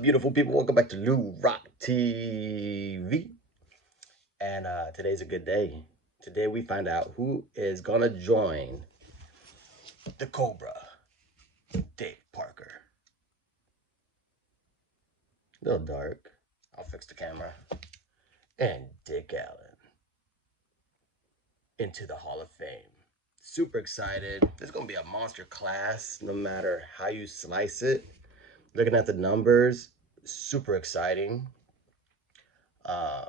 up, beautiful people? Welcome back to New Rock TV. And today's a good day. Today we find out who is gonna join the Cobra. Dave Parker. A little dark. I'll fix the camera. And Dick Allen into the Hall of Fame. Super excited. This is gonna be a monster class, no matter how you slice it. Looking at the numbers, super exciting. I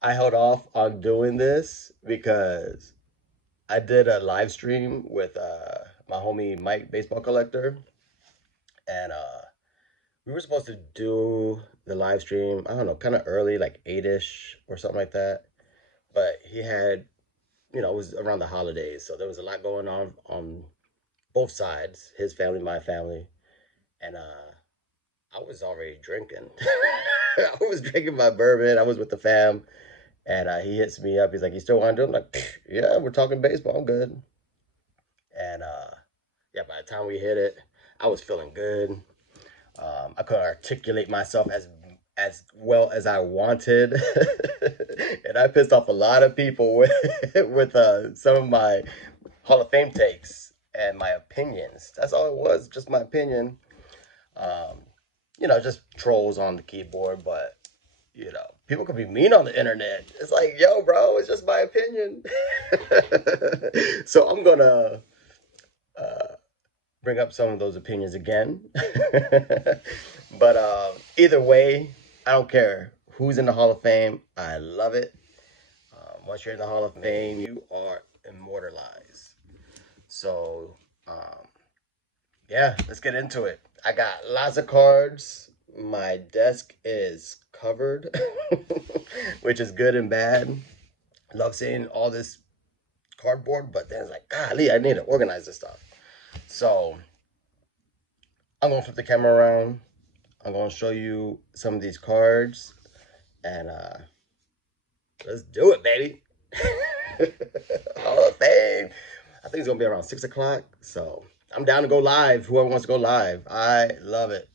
held off on doing this because I did a live stream with my homie Mike, baseball collector, and we were supposed to do the live stream, I don't know, kind of early, like 8-ish or something like that. But he had, it was around the holidays, so there was a lot going on both sides, his family, my family, and I was already drinking. I was drinking my bourbon. I was with the fam, and he hits me up. He's like, "You still want to do it?" I'm like, "Yeah, we're talking baseball. I'm good." And yeah, by the time we hit it, I was feeling good. I couldn't articulate myself as well as I wanted, and I pissed off a lot of people with some of my Hall of Fame takes and my opinions. That's all it was, just my opinion. Just trolls on the keyboard, but people can be mean on the internet. It's like, yo, bro, it's just my opinion. So I'm gonna bring up some of those opinions again. But either way, I don't care who's in the Hall of Fame. I love it. Once you're in the Hall of Fame, you are immortalized. So yeah, let's get into it. I got lots of cards. My desk is covered, which is good and bad. Love seeing all this cardboard, but then it's like, golly, I need to organize this stuff. So I'm going to flip the camera around. I'm going to show you some of these cards, and let's do it, baby. Hall of Fame. I think it's going to be around 6 o'clock, so I'm down to go live. Whoever wants to go live. I love it.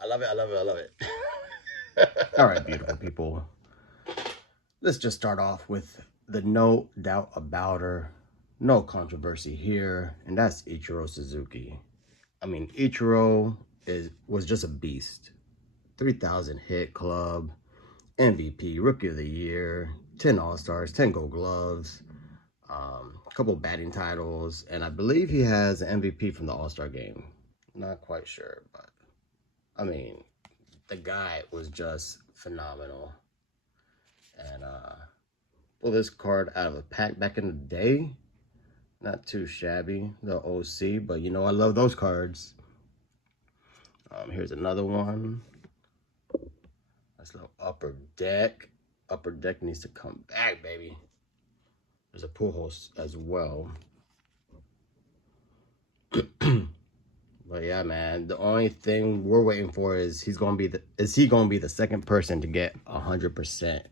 I love it. I love it. I love it. All right, beautiful people. Let's just start off with the no doubt about her. No controversy here. And that's Ichiro Suzuki. I mean, Ichiro was just a beast. 3,000 hit club, MVP, Rookie of the Year, 10 All-Stars, 10 Gold Gloves, a couple batting titles, and I believe he has an MVP from the All-Star game. Not quite sure, but I mean, the guy was just phenomenal. And pull this card out of a pack back in the day. Not too shabby, the OC, but I love those cards. Here's another one. That's a little Upper Deck. Upper Deck needs to come back, baby. There's a pool host as well. But yeah, man, the only thing we're waiting for is he gonna be the second person to get 100%.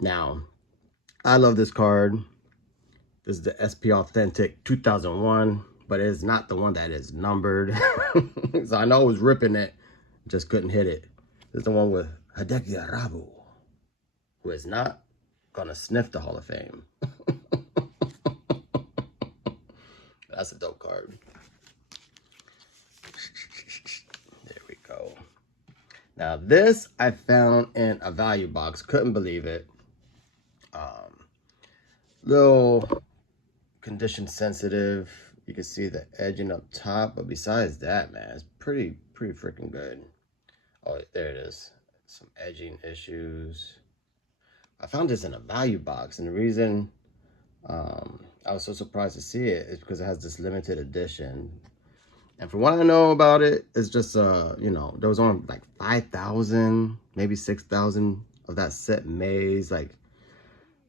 Now, I love this card. This is the SP Authentic 2001, but it is not the one that is numbered. So I know I was ripping it, just couldn't hit it. This is the one with Hideki Arabu, who is not gonna sniff the Hall of Fame. That's a dope card. There we go. Now this I found in a value box. Couldn't believe it. Little condition sensitive. You can see the edging up top, but besides that, man, it's pretty freaking good. Oh, there it is. Some edging issues. I found this in a value box, and the reason I was so surprised to see it is because it has this limited edition. And from what I know about it, it's just there was only like 5,000, maybe 6,000 of that set maze. Like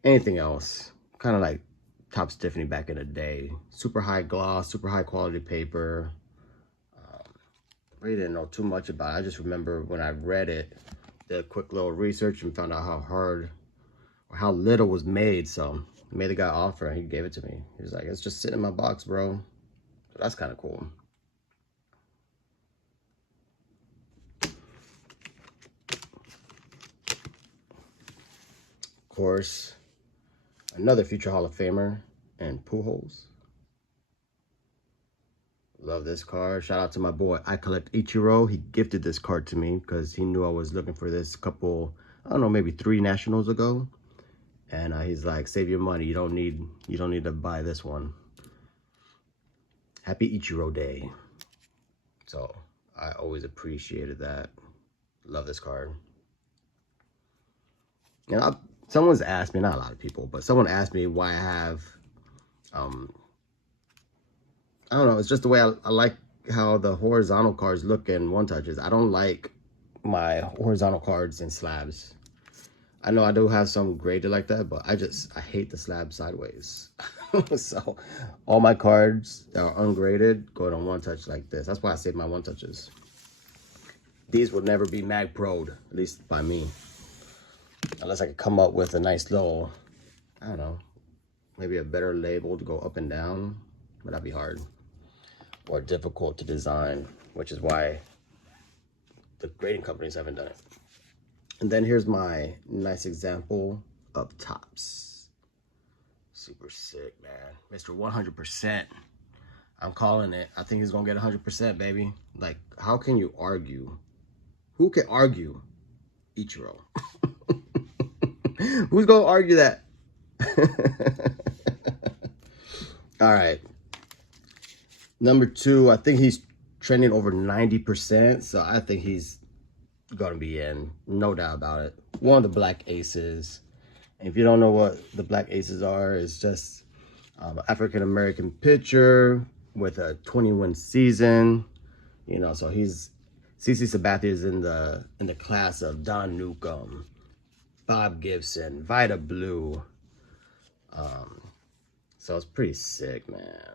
anything else, kind of like Top Tiffany back in the day. Super high gloss, super high quality paper. Really didn't know too much about it. I just remember when I read it, did a quick little research and found out how hard or how little was made. So I made the guy offer and he gave it to me. He was like, it's just sitting in my box, bro. So that's kind of cool. course, another future Hall of Famer, and Pujols. Love this card. Shout out to my boy, I Collect Ichiro. He gifted this card to me because he knew I was looking for this couple, I don't know, maybe 3 nationals ago. And he's like, save your money. You don't need to buy this one. Happy Ichiro Day. So I always appreciated that. Love this card. And someone's asked me, not a lot of people, but someone asked me why I have, I don't know, it's just the way I like how the horizontal cards look in one touches. I don't like my horizontal cards in slabs. I know I do have some graded like that, but I hate the slab sideways. So all my cards that are ungraded go on one touch like this. That's why I save my one touches. These will never be mag pro'd, at least by me. Unless I could come up with a nice little, I don't know, maybe a better label to go up and down, but that'd be hard or difficult to design, which is why the grading companies haven't done it. And then here's my nice example of Topps. Super sick, man. Mr. 100%. I'm calling it. I think he's going to get 100%, baby. Like, how can you argue? Who can argue Ichiro? Who's going to argue that? All right. Number 2, I think he's trending over 90%. So I think he's going to be in. No doubt about it. One of the Black Aces. And if you don't know what the Black Aces are, it's just an African-American pitcher with a 20-win season. You know, so CC Sabathia is in the class of Don Newcomb, Bob Gibson, Vida Blue. So it's pretty sick, man.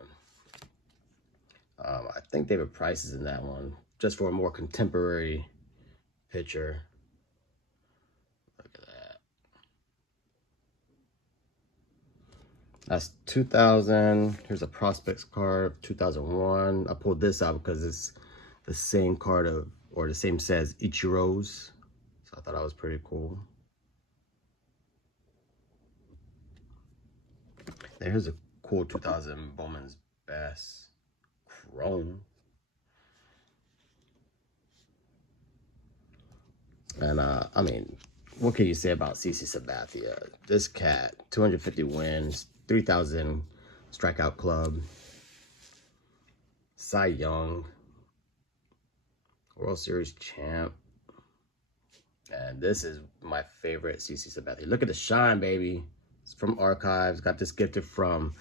I think David Price is in that one, just for a more contemporary pitcher. Look at that. That's 2000. Here's a prospects card, 2001. I pulled this out because it's the same card or the same set as Ichiro's. So I thought that was pretty cool. Here's a cool 2000 Bowman's Best Chrome. And I mean, what can you say about CC Sabathia? This cat, 250 wins, 3,000 strikeout club, Cy Young, World Series champ. And this is my favorite CC Sabathia. Look at the shine, baby. It's from Archives. Got this gifted from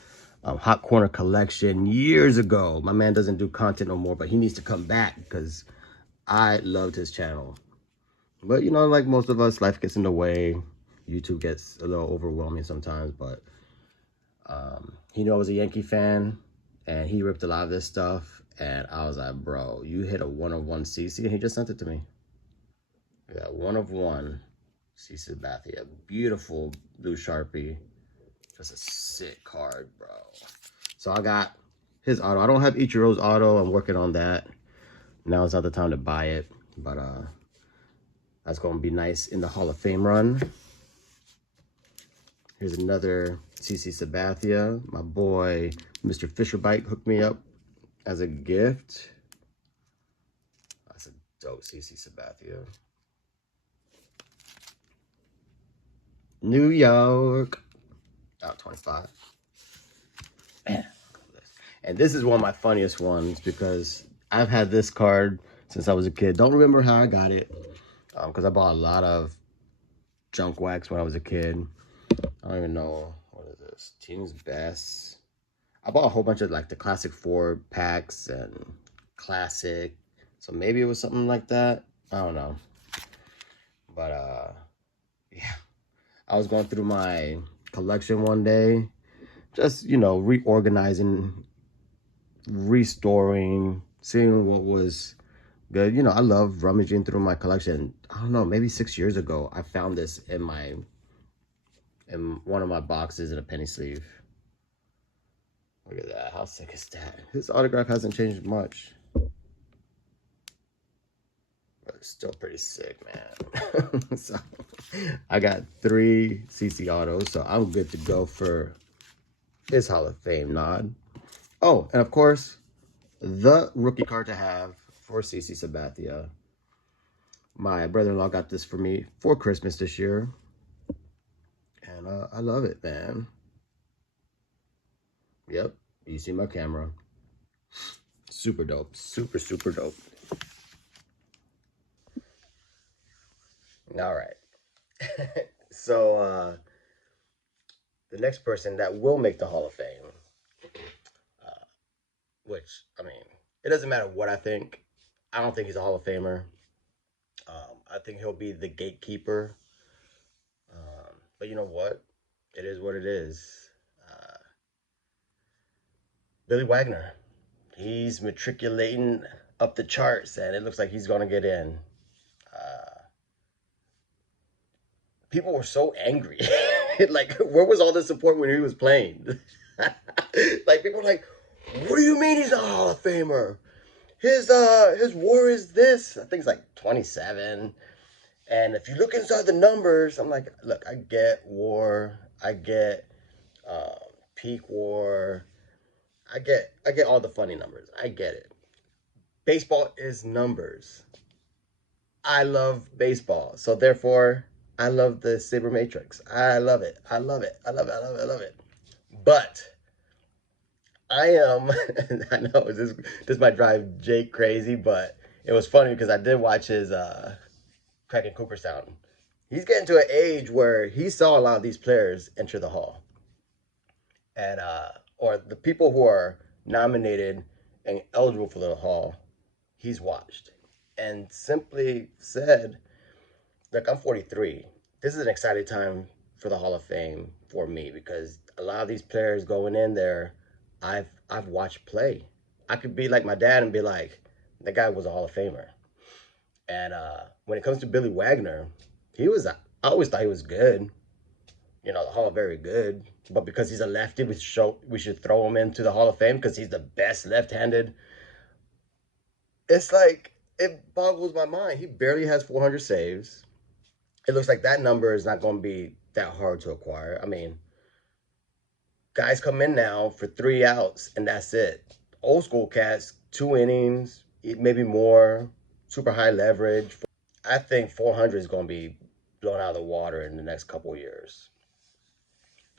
Hot Corner Collection years ago. My man doesn't do content no more, but he needs to come back because I loved his channel. But, you know, like most of us, life gets in the way. YouTube gets a little overwhelming sometimes, but he knew I was a Yankee fan, and he ripped a lot of this stuff, and I was like, bro, you hit a 1/1 CC, and he just sent it to me. Yeah, 1/1 CC Sabathia. Beautiful blue Sharpie. Just a sick card, bro. So I got his auto. I don't have Ichiro's auto. I'm working on that. Now is not the time to buy it, but that's going to be nice in the Hall of Fame run. Here's another CC Sabathia. My boy, Mr. Fisherbite, hooked me up as a gift. That's a dope CC Sabathia. New York. Out 25. Man. And this is one of my funniest ones because I've had this card since I was a kid. Don't remember how I got it because I bought a lot of junk wax when I was a kid. I don't even know. What is this? Team's Best. I bought a whole bunch of like the Classic 4 packs and Classic. So maybe it was something like that. I don't know. But yeah. I was going through my collection one day. Just, you know, reorganizing, restoring, seeing what was good. You know, I love rummaging through my collection. I don't know, maybe 6 years ago, I found this in one of my boxes in a penny sleeve. Look at that. How sick is that? His autograph hasn't changed much. But it's still pretty sick, man. So I got 3 CC autos, so I'm good to go for his Hall of Fame nod. Oh, and of course, the rookie card to have for CC Sabathia. My brother-in-law got this for me for Christmas this year. And I love it, man. Yep, you see my camera. Super dope. Super, super dope. All right. So, the next person that will make the Hall of Fame, which, I mean, it doesn't matter what I think. I don't think he's a Hall of Famer. I think he'll be the gatekeeper. But you know what? It is what it is. Billy Wagner. He's matriculating up the charts, and it looks like he's going to get in. People were so angry. Like, where was all the support when he was playing? Like, people were like, what do you mean he's a Hall of Famer? His WAR is this. I think it's like 27. And if you look inside the numbers, I'm like, look, I get WAR, I get peak WAR, I get all the funny numbers. I get it. Baseball is numbers. I love baseball, so therefore I love the Saber Matrix. I love it. I love it. I love it. I love it. I love it. But I am. I know this might drive Jake crazy, but it was funny because I did watch his cracking Cooperstown. He's getting to an age where he saw a lot of these players enter the Hall, and or the people who are nominated and eligible for the Hall, he's watched and simply said, look, I'm 43. This is an exciting time for the Hall of Fame for me because a lot of these players going in there, I've watched play. I could be like my dad and be like, that guy was a Hall of Famer. And when it comes to Billy Wagner, I always thought he was good. You know, the Hall of very good. But because he's a lefty, we should throw him into the Hall of Fame because he's the best left-handed. It's like, it boggles my mind. He barely has 400 saves. It looks like that number is not going to be that hard to acquire. I mean, guys come in now for 3 outs, and that's it. Old school cats, 2 innings, maybe more, super high leverage. I think 400 is going to be blown out of the water in the next couple of years.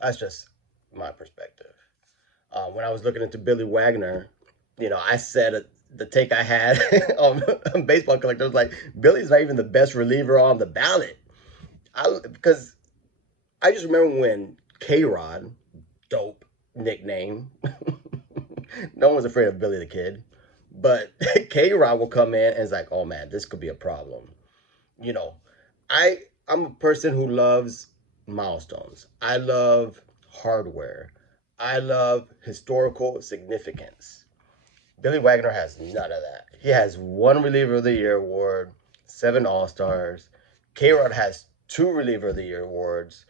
That's just my perspective. When I was looking into Billy Wagner, you know, I said the take I had on Baseball Collector was like, Billy's not even the best reliever on the ballot. Because I just remember when K-Rod, dope nickname, no one was afraid of Billy the Kid, but K-Rod will come in and it's like, oh man, this could be a problem. You know, I'm a person who loves milestones. I love hardware. I love historical significance. Billy Wagner has none of that. He has 1 Reliever of the Year award, 7 All-Stars. K-Rod has 2 Reliever of the Year awards,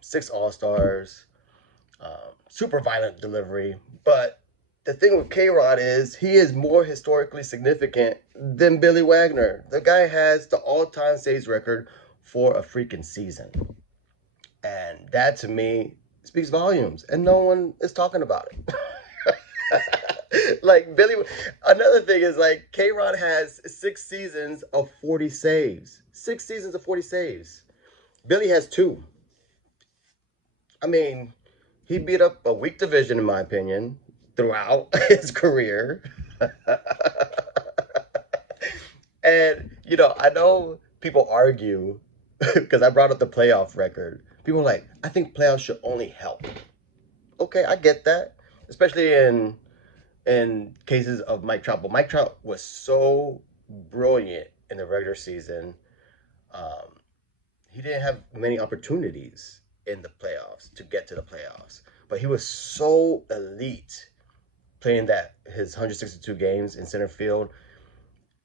6 All-Stars, super violent delivery. But the thing with K-Rod is he is more historically significant than Billy Wagner. The guy has the all-time saves record for a freaking season. And that, to me, speaks volumes. And no one is talking about it. Like, Billy, another thing is, like, K-Rod has 6 seasons of 40 saves. 6 seasons of 40 saves. Billy has 2. I mean, he beat up a weak division, in my opinion, throughout his career. And, you know, I know people argue, because I brought up the playoff record. People are like, I think playoffs should only help. Okay, I get that. Especially in cases of Mike Trout. But Mike Trout was so brilliant in the regular season. He didn't have many opportunities in the playoffs to get to the playoffs. But he was so elite playing his 162 games in center field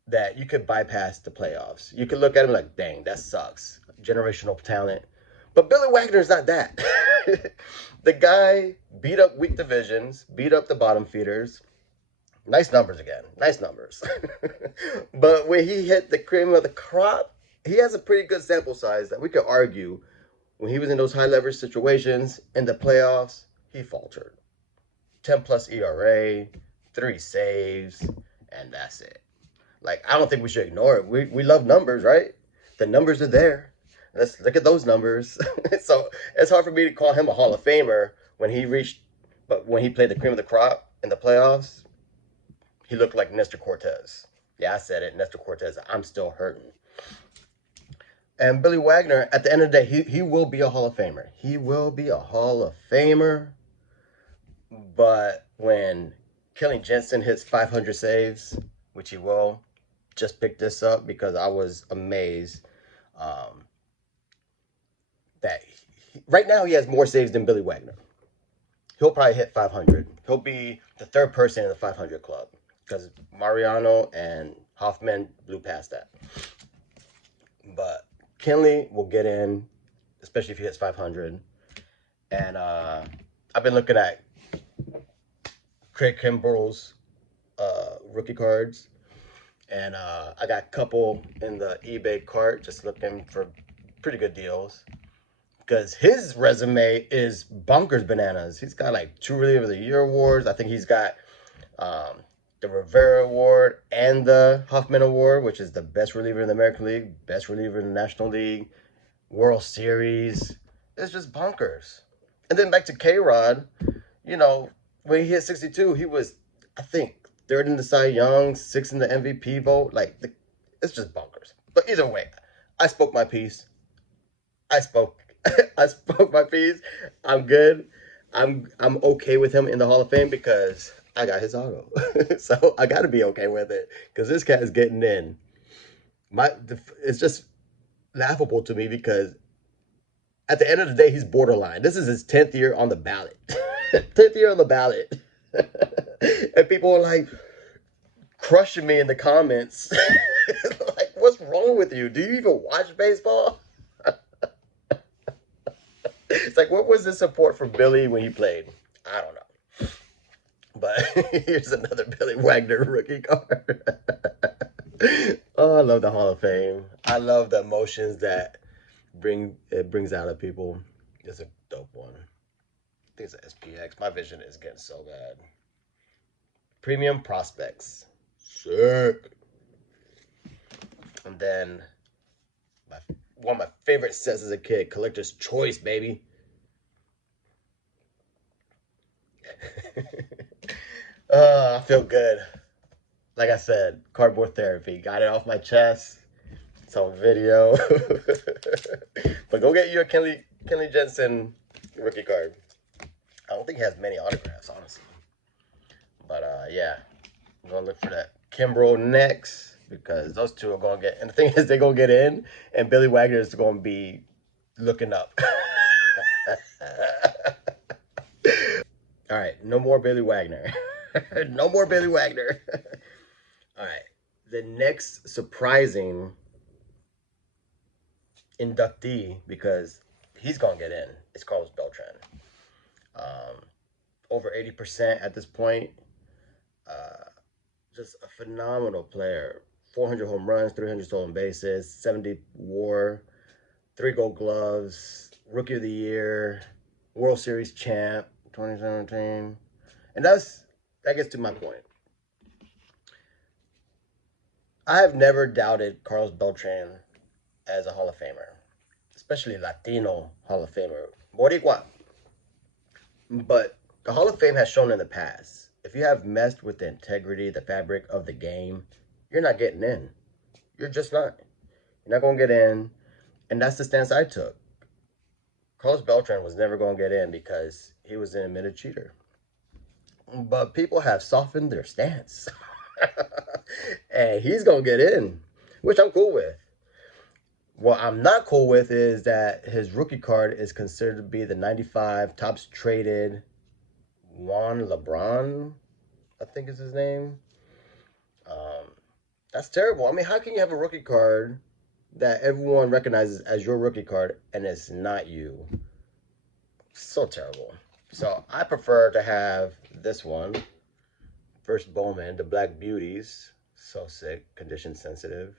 that you could bypass the playoffs. You could look at him like, dang, that sucks. Generational talent. But Billy Wagner's not that. The guy beat up weak divisions, beat up the bottom feeders, Nice numbers again. Nice numbers. But when he hit the cream of the crop, he has a pretty good sample size that we could argue when he was in those high leverage situations in the playoffs, he faltered. 10 plus ERA, 3 saves, and that's it. Like, I don't think we should ignore it. We love numbers, right? The numbers are there. Let's look at those numbers. So it's hard for me to call him a Hall of Famer when he reached, but when he played the cream of the crop in the playoffs, he looked like Nestor Cortez. Yeah, I said it, Nestor Cortez. I'm still hurting. And Billy Wagner, at the end of the day, he will be a Hall of Famer. He will be a Hall of Famer. But when Kenley Jansen hits 500 saves, which he will, just pick this up because I was amazed that right now he has more saves than Billy Wagner. He'll probably hit 500. He'll be the third person in the 500 club because Mariano and Hoffman blew past that. But Kenley will get in, especially if he hits 500. And I've been looking at Craig Kimbrell's rookie cards. And I got a couple in the eBay cart, just looking for pretty good deals. Because his resume is bonkers bananas. He's got like 2 Reliever of the Year awards. I think he's got the Rivera Award and the Hoffman Award, which is the best reliever in the American League, best reliever in the National League, World Series. It's just bonkers. And then back to K-Rod, you know, when he hit 62, he was, I think, 3rd in the Cy Young, 6th in the MVP vote. Like, it's just bonkers. But either way, I spoke my piece. I spoke my piece. I'm good. I'm okay with him in the Hall of Fame because I got his auto. So I got to be okay with it because this cat is getting in. It's just laughable to me because at the end of the day, he's borderline. This is his 10th year on the ballot. 10th year on the ballot. And people are like crushing me in the comments. Like, what's wrong with you? Do you even watch baseball? It's like, what was the support for Billy when he played? I don't know. But here's another Billy Wagner rookie card. Oh, I love the Hall of Fame. I love the emotions that it brings out of people. It's a dope one. I think it's an SPX. My vision is getting so bad. Premium Prospects. Sick. And then one of my favorite sets as a kid, Collector's Choice, baby. I feel good. Like I said, cardboard therapy. Got it off my chest. It's on video. But go get your Kenley Jansen rookie card. I don't think he has many autographs, honestly. But yeah, I'm gonna look for that Kimbrell next because those two are gonna get. And the thing is, they're gonna get in, and Billy Wagner is gonna be looking up. All right, no more Billy Wagner. No more Billy Wagner. All right, the next surprising inductee, because he's gonna get in, is Carlos Beltran. Over 80% at this point. Just a phenomenal player. 400 home runs, 300 stolen bases, 70 WAR, 3 Gold Gloves, Rookie of the Year, World Series champ, 2017, and that gets to my point. I have never doubted Carlos Beltran as a Hall of Famer, especially Latino Hall of Famer, Boricua. But the Hall of Fame has shown in the past, if you have messed with the integrity, the fabric of the game, you're not getting in. You're just not. You're not going to get in. And that's the stance I took. Carlos Beltran was never going to get in because he was an admitted cheater. But people have softened their stance. And he's going to get in, which I'm cool with. What I'm not cool with is that his rookie card is considered to be the 95 tops traded Juan LeBron, I think is his name. That's terrible. I mean, how can you have a rookie card that everyone recognizes as your rookie card and it's not you? So terrible. So I prefer to have this one, First Bowman, the Black Beauties. So sick, condition sensitive.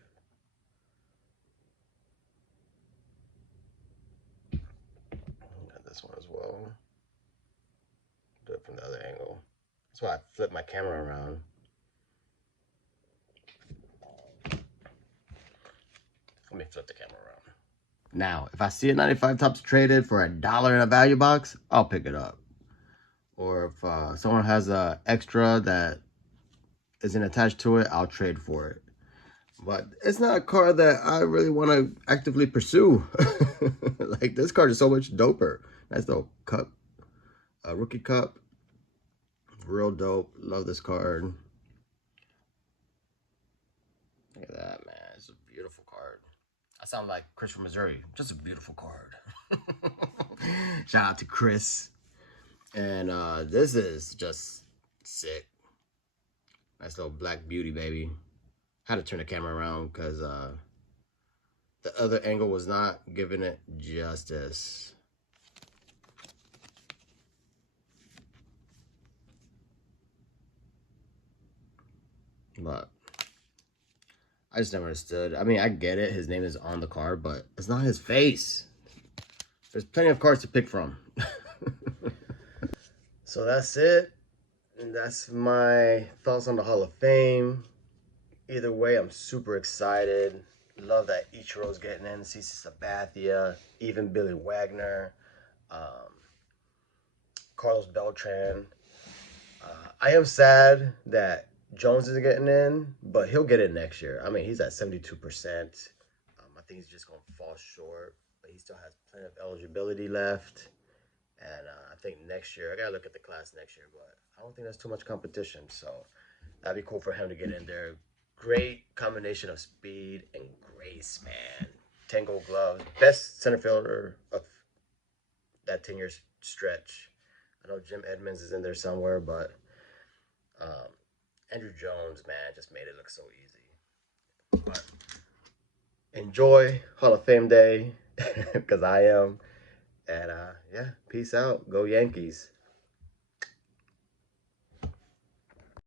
Got this one as well. Do it from the other angle. That's why I flip my camera around. Let me flip the camera around. Now, if I see a 95 Topps traded for $1 in a value box, I'll pick it up. Or if someone has a extra that isn't attached to it, I'll trade for it. But it's not a card that I really want to actively pursue. Like, this card is so much doper. Nice little cup. A rookie cup. Real dope. Love this card. Look at that, man. It's a beautiful card. I sound like Chris from Missouri. Just a beautiful card. Shout out to Chris. And this is just sick. Nice little Black Beauty, baby. Had to turn the camera around because the other angle was not giving it justice. But I just never understood. I mean, I get it. His name is on the card, but it's not his face. There's plenty of cards to pick from. So that's it. And that's my thoughts on the Hall of Fame. Either way, I'm super excited. Love that Ichiro's getting in. CC Sabathia, even Billy Wagner, Carlos Beltran. I am sad that Jones is getting in, but he'll get in next year. I mean, he's at 72%. I think he's just going to fall short, but he still has plenty of eligibility left. And I think next year, I got to look at the class next year, but I don't think there's too much competition. So that'd be cool for him to get in there. Great combination of speed and grace, man. 10 gold gloves. Best center fielder of that 10-year stretch. I know Jim Edmonds is in there somewhere, but Andrew Jones, man, just made it look so easy. But enjoy Hall of Fame Day, because I am. And yeah, peace out. Go Yankees.